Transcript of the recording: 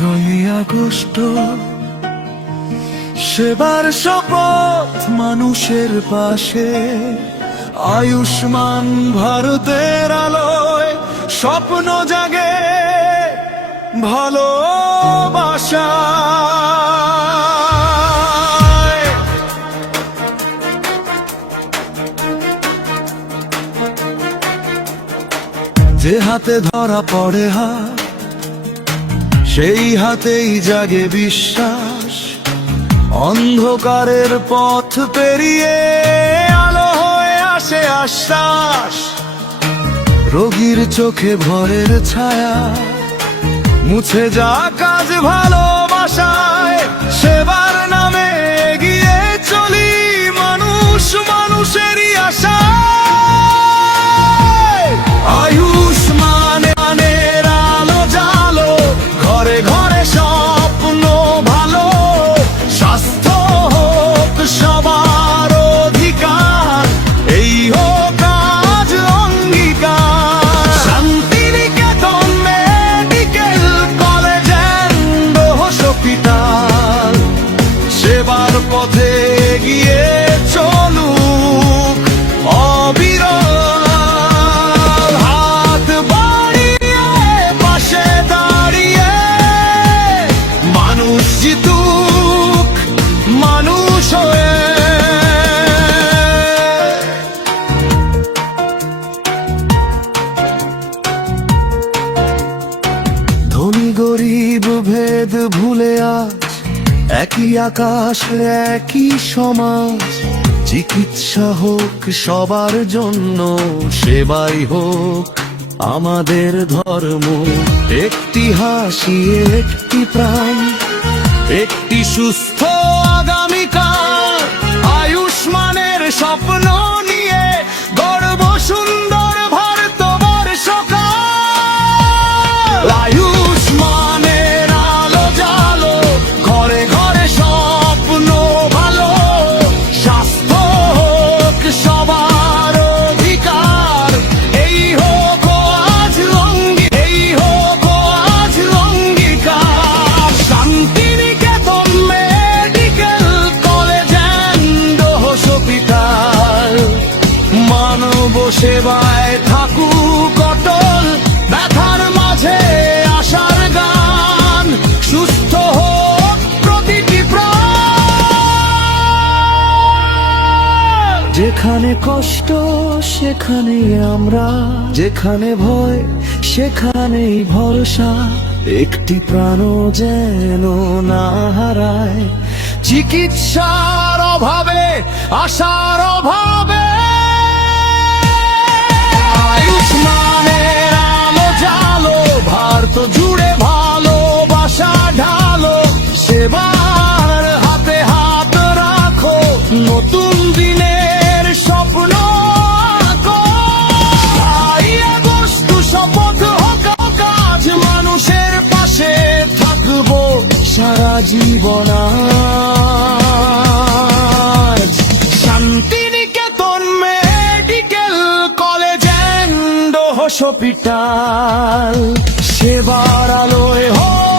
15ই August সেবার শপথ মানুষের পাশে, আয়ুষ্মান ভারতের আলোয় স্বপ্ন জাগে ভালোবাসা। যে হাতে ধরা পড়ে হাত, সেই হাতেই জাগে বিশ্বাস। অন্ধকারের পথ পেরিয়ে আলো হয়ে আসে আশ্বাস। রোগীর চোখে ভয়ের ছায়া মুছে যা কাজ ভালোবাসায়, সেবার নামে এগিয়ে চলি মানুষ মানুষেরই আশা। আয়ুষ্মানের আলো জালো ঘরে ঘরে স্বপ্ন ভালো, স্বাস্থ্য হোক সবার অধিকার, এই হোক আজ অঙ্গীকার। Santiniketan medical college and hospital সেবার পথে এগিয়ে চলুক অবিরল। হাত বাড়িয়ে পাশে দাঁড়িয়ে মানুষ জিতুক মানুষ হয়ে। ধনী গরিব ভেদ ভুলে আজ একই আকাশ একই সমাজ। চিকিৎসা হোক সবার জন্য, সেবাই হোক আমাদের ধর্ম। একটি হাসি একটি প্রাণ, একটি সুস্থ আগামীকাল। আয়ুষ্মানের স্বপ্ন নিয়ে গর্ব সুন্দর ভারতবর্ষকাল। আয়ুষ্মানের আলো জালো ঘরে ঘরে স্বপ্ন ভালো, স্বাস্থ্য হোক সবার অধিকার, এই হোক আজ এই হোক আজ অঙ্গীকার। Santiniketan medical college and hospital মানব সেবায় থাকুক অটল। ব্যথার মাঝে আশার গান, সুস্থ হোক প্রতিটি প্রাণ। যেখানে কষ্ট সেখানে আমরা, যেখানে ভয় সেখানেই ভরসা। একটি প্রাণও যেন না হারায় চিকিৎসার অভাবে আশার অভাবে। আয়ুষ্মানের আলো জালো ভারত জুড়ে ভালোবাসা ঢালো, সেবার হাতে হাত রাখো, নতুন দিনের স্বপ্ন আঁকো। 5ই আগস্ট শপথ হোক কাজ মানুষের পাশে থাকবো সারা জীবন আজ। Santiniketan medical college and hospital সেবার আলোয় হোক